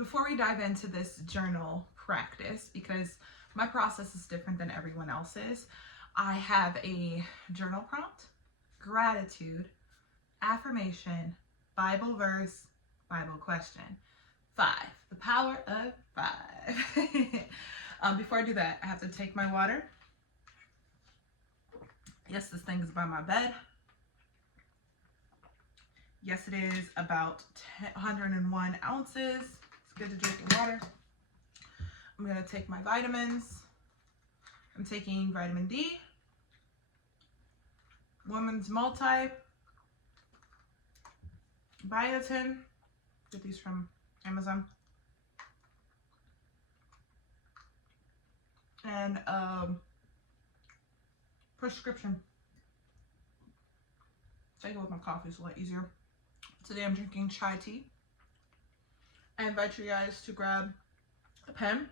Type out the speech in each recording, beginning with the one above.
before we dive into this journal practice, because my process is different than everyone else's, I have a journal prompt, gratitude, affirmation, Bible verse, Bible question. 5. The power of 5. Before I do that, I have to take my water. Yes, this thing is by my bed. Yes, it is about 101 ounces. It's good to drinking water. I'm going to take my vitamins. I'm taking vitamin D, Women's Multi, Biotin. Get these from Amazon. And prescription. Take it with my coffee, it's a lot easier. Today I'm drinking chai tea. I invite you guys to grab a pen,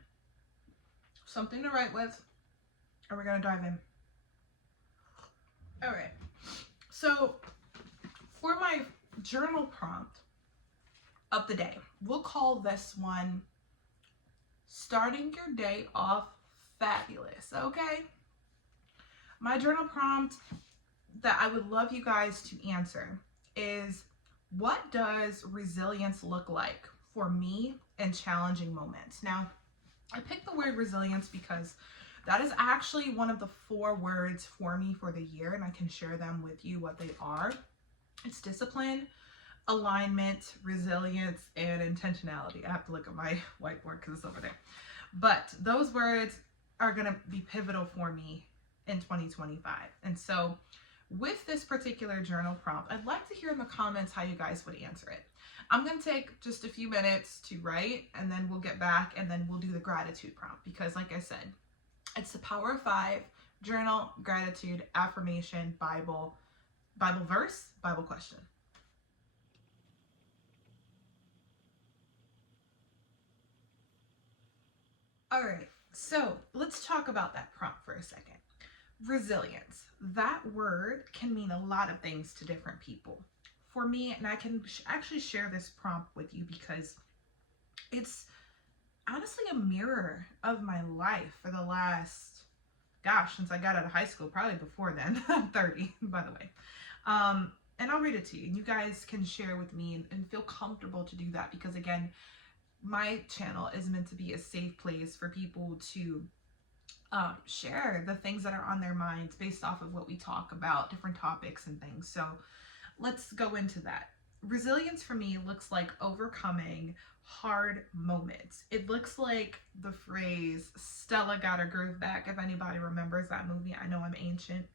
something to write with, and we're gonna dive in. All right, so for my journal prompt of the day, we'll call this one starting your day off fabulous, okay? My journal prompt that I would love you guys to answer is, what does resilience look like for me in challenging moments? Now, I picked the word resilience because that is actually one of the 4 words for me for the year, and I can share them with you what they are. It's discipline, alignment, resilience, and intentionality. I have to look at my whiteboard because it's over there. But those words are going to be pivotal for me in 2025. And so with this particular journal prompt, I'd like to hear in the comments how you guys would answer it. I'm going to take just a few minutes to write, and then we'll get back and then we'll do the gratitude prompt, because like I said, it's the power of 5, journal, gratitude, affirmation, Bible verse, Bible question. All right, so let's talk about that prompt for a second. Resilience. That word can mean a lot of things to different people. For me, and I can actually share this prompt with you because it's honestly a mirror of my life for the last, since I got out of high school, probably before then. I'm 30, by the way. And I'll read it to you, and you guys can share with me and feel comfortable to do that, because again, my channel is meant to be a safe place for people to share the things that are on their minds based off of what we talk about, different topics and things. So let's go into that. Resilience for me looks like overcoming hard moments. It looks like the phrase Stella got her groove back. If anybody remembers that movie, I know I'm ancient.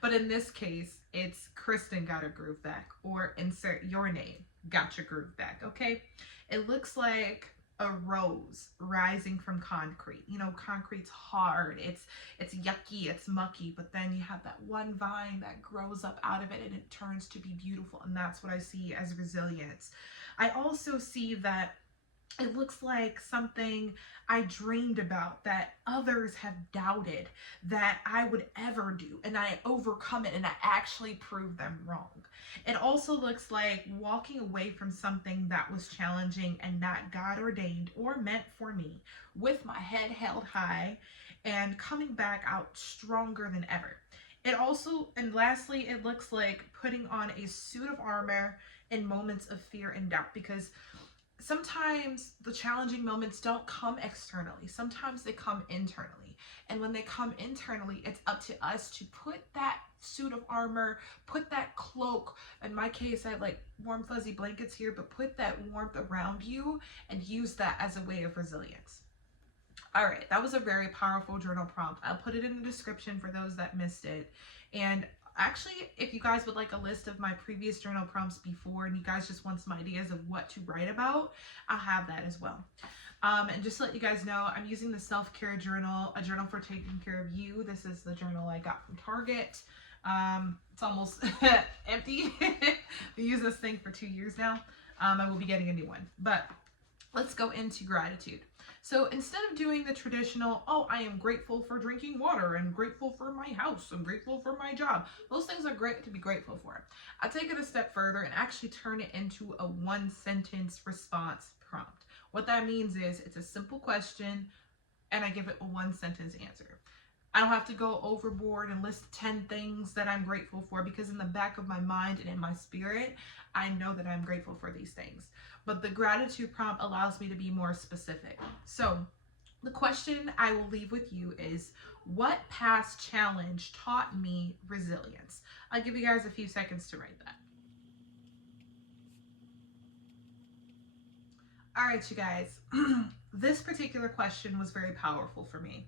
But in this case, it's Kristen got her groove back, or insert your name, got your groove back, okay? It looks like a rose rising from concrete. You know, concrete's hard, it's yucky, it's mucky, but then you have that one vine that grows up out of it and it turns to be beautiful, and that's what I see as resilience. I also see that it looks like something I dreamed about that others have doubted that I would ever do, and I overcome it and I actually prove them wrong. It also looks like walking away from something that was challenging and not God ordained or meant for me, with my head held high and coming back out stronger than ever. It also, and lastly, it looks like putting on a suit of armor in moments of fear and doubt, because sometimes the challenging moments don't come externally. Sometimes they come internally. And when they come internally, it's up to us to put that suit of armor, put that cloak. In my case, I have like warm fuzzy blankets here, but put that warmth around you and use that as a way of resilience. All right, that was a very powerful journal prompt. I'll put it in the description for those that missed it. And actually, if you guys would like a list of my previous journal prompts before, and you guys just want some ideas of what to write about, I'll have that as well. And just to let you guys know, I'm using the self-care journal, a journal for taking care of you. This is the journal I got from Target. It's almost empty. I've used this thing for 2 years now. I will be getting a new one, but let's go into gratitude. So instead of doing the traditional, oh, I am grateful for drinking water and grateful for my house, I'm grateful for my job, those things are great to be grateful for, I take it a step further and actually turn it into a 1-sentence response prompt. What that means is it's a simple question and I give it a 1-sentence answer. I don't have to go overboard and list 10 things that I'm grateful for, because in the back of my mind and in my spirit, I know that I'm grateful for these things. But the gratitude prompt allows me to be more specific. So the question I will leave with you is, what past challenge taught me resilience? I'll give you guys a few seconds to write that. All right, you guys. This particular question was very powerful for me.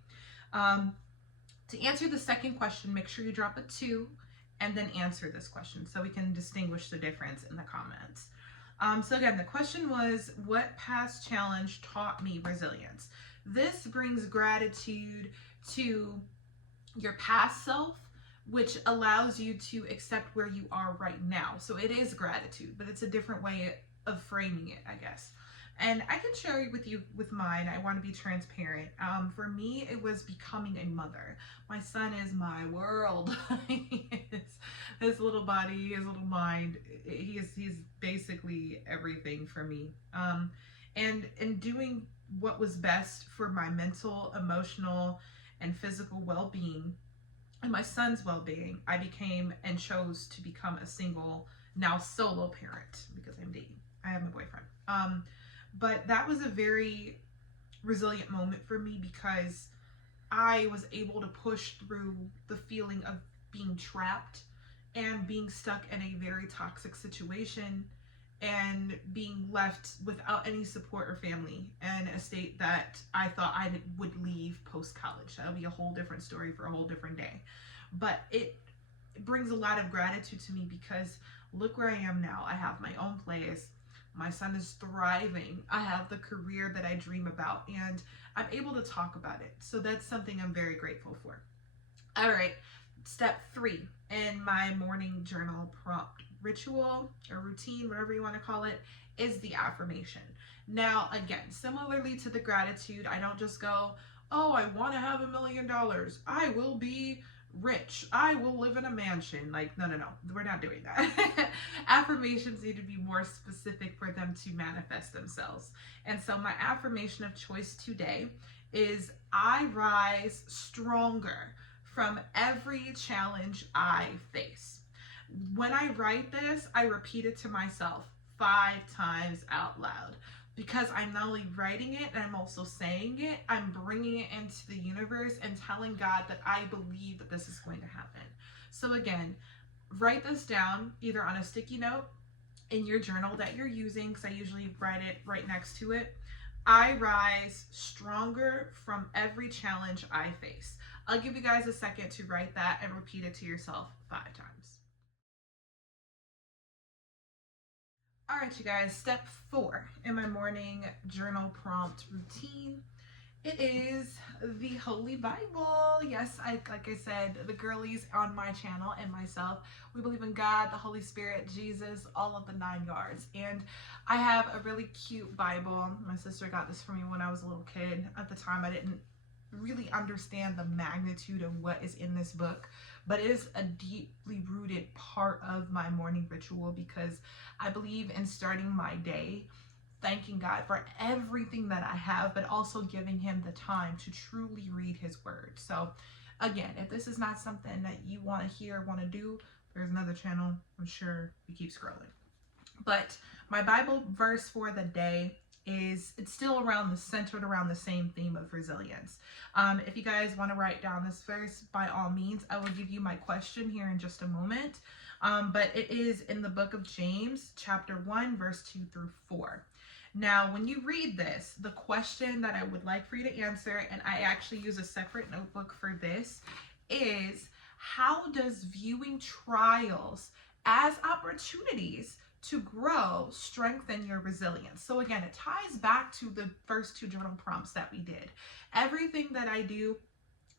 To answer the second question, make sure you drop a 2 and then answer this question so we can distinguish the difference in the comments. So again, the question was, what past challenge taught me resilience? This brings gratitude to your past self, which allows you to accept where you are right now. So it is gratitude, but it's a different way of framing it, I guess. And I can share with you with mine. I want to be transparent. For me, it was becoming a mother. My son is my world. His little body, his little mind, he's basically everything for me. And in doing what was best for my mental, emotional, and physical well-being, and my son's well-being, I became and chose to become a single, now solo parent, because I'm dating. I have my boyfriend. But that was a very resilient moment for me, because I was able to push through the feeling of being trapped and being stuck in a very toxic situation and being left without any support or family, and a state that I thought I would leave post-college. That'll be a whole different story for a whole different day. But it brings a lot of gratitude to me, because look where I am now. I have my own place. My son is thriving. I have the career that I dream about, and I'm able to talk about it. So that's something I'm very grateful for. All right, step 3 in my morning journal prompt ritual or routine, whatever you want to call it, is the affirmation. Now, again, similarly to the gratitude, I don't just go, oh, I want to have $1 million. I will be rich. I will live in a mansion. Like, no, we're not doing that. Affirmations need to be more specific for them to manifest themselves. And so my affirmation of choice today is, I rise stronger from every challenge I face. When I write this, I repeat it to myself 5 times out loud, because I'm not only writing it and I'm also saying it, I'm bringing it into the universe and telling God that I believe that this is going to happen. So again, write this down either on a sticky note in your journal that you're using, because I usually write it right next to it. I rise stronger from every challenge I face. I'll give you guys a second to write that and repeat it to yourself 5 times. All right, you guys, step 4 in my morning journal prompt routine. It is the Holy Bible. Yes, like I said, the girlies on my channel and myself, we believe in God, the Holy Spirit, Jesus, all of the 9 yards. And I have a really cute Bible. My sister got this for me when I was a little kid. At the time, I didn't really understand the magnitude of what is in this book, but it is a deeply rooted part of my morning ritual, because I believe in starting my day thanking God for everything that I have, but also giving him the time to truly read his word. So again, if this is not something that you want to hear, want to do, there's another channel. I'm sure you keep scrolling. But my Bible verse for the day it's still centered around the same theme of resilience. If you guys want to write down this verse, by all means, I will give you my question here in just a moment. But it is in the book of James, chapter 1, verse 2 through 4. Now, when you read this, the question that I would like for you to answer, and I actually use a separate notebook for this, is, how does viewing trials as opportunities to grow strengthen your resilience? So again, it ties back to the first 2 journal prompts that we did. Everything that I do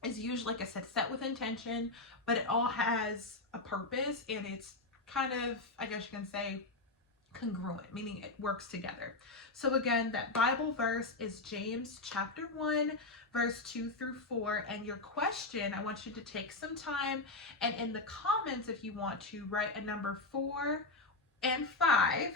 is usually, like I said, set with intention, but it all has a purpose, and it's kind of, I guess you can say, congruent, meaning it works together. So again, that Bible verse is James chapter 1, verse 2 through 4. And your question, I want you to take some time, and in the comments, if you want to, write a number 4 And 5,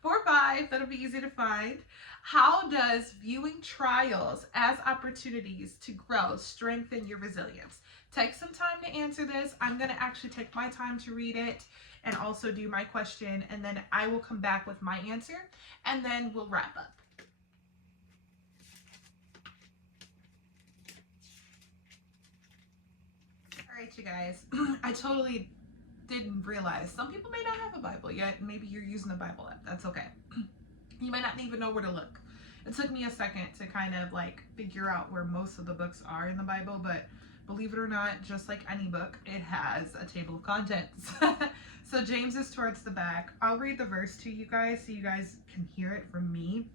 4, 5, that'll be easy to find. How does viewing trials as opportunities to grow strengthen your resilience? Take some time to answer this. I'm going to actually take my time to read it and also do my question, and then I will come back with my answer, and then we'll wrap up. All right, you guys. I totally didn't realize some people may not have a Bible yet. Maybe you're using the Bible app. That's okay. You might not even know where to look. It took me a second to kind of like figure out where most of the books are in the Bible, but believe it or not, just like any book, it has a table of contents. So James is towards the back. I'll read the verse to you guys so you guys can hear it from me,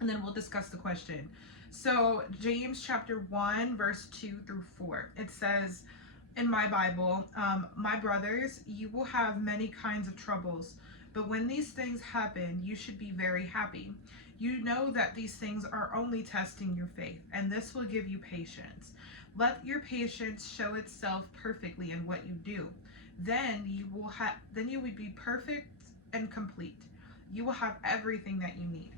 and then we'll discuss the question. So James chapter 1, verse 2 through 4. It says in my Bible, my brothers, you will have many kinds of troubles, but when these things happen, you should be very happy. You know that these things are only testing your faith, and this will give you patience. Let your patience show itself perfectly in what you do. Then you will be perfect and complete. You will have everything that you need.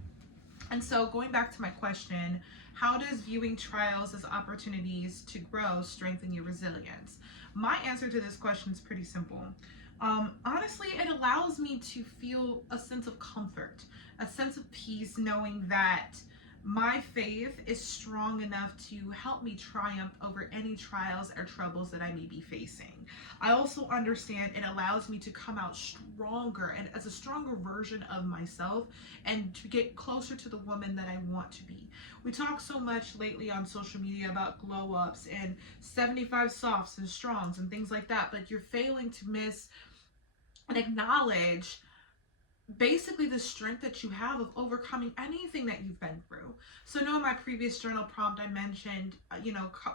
And so going back to my question, how does viewing trials as opportunities to grow strengthen your resilience? My answer to this question is pretty simple. Honestly, it allows me to feel a sense of comfort, a sense of peace, knowing that my faith is strong enough to help me triumph over any trials or troubles that I may be facing. I also understand it allows me to come out stronger and as a stronger version of myself and to get closer to the woman that I want to be. We talk so much lately on social media about glow ups and 75 softs and strongs and things like that, but you're failing to miss and acknowledge basically the strength that you have of overcoming anything that you've been through. So in my previous journal prompt, I mentioned,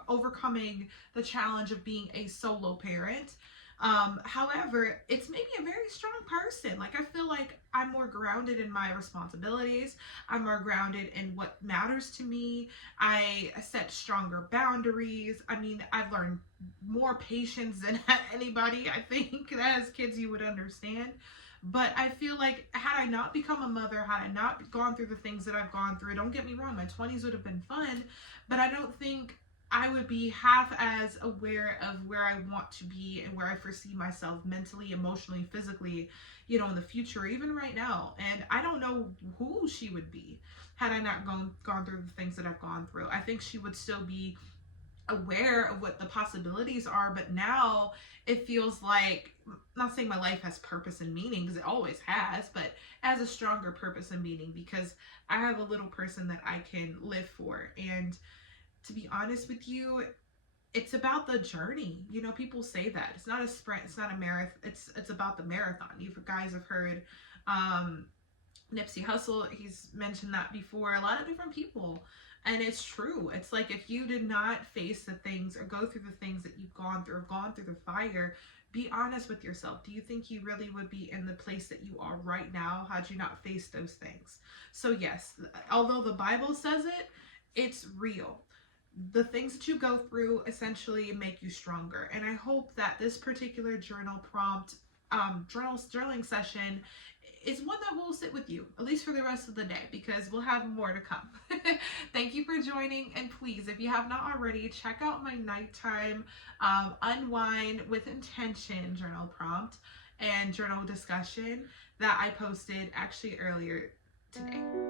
overcoming the challenge of being a solo parent. However, it's made me a very strong person. Like, I feel like I'm more grounded in my responsibilities. I'm more grounded in what matters to me. I set stronger boundaries. I mean, I've learned more patience than anybody, I think, that as kids you would understand. But I feel like had I not become a mother, had I not gone through the things that I've gone through, don't get me wrong, my 20s would have been fun, but I don't think I would be half as aware of where I want to be and where I foresee myself mentally, emotionally, physically, in the future, even right now. And I don't know who she would be had I not gone through the things that I've gone through. I think she would still be aware of what the possibilities are, but now it feels like, I'm not saying my life has purpose and meaning, because it always has, but as a stronger purpose and meaning, because I have a little person that I can live for. And to be honest with you, it's about the journey. People say that it's not a sprint, it's not a marathon, it's about the marathon. You guys have heard Nipsey Hussle, he's mentioned that before, a lot of different people. And it's true. It's like, if you did not face the things or go through the things that you've gone through or gone through the fire, be honest with yourself. Do you think you really would be in the place that you are right now had you not faced those things? So yes, although the Bible says it, it's real. The things that you go through essentially make you stronger. And I hope that this particular journal prompt, journaling session is one that will sit with you, at least for the rest of the day, because we'll have more to come. Thank you for joining, and please, if you have not already, check out my nighttime unwind with intention journal prompt and journal discussion that I posted actually earlier today.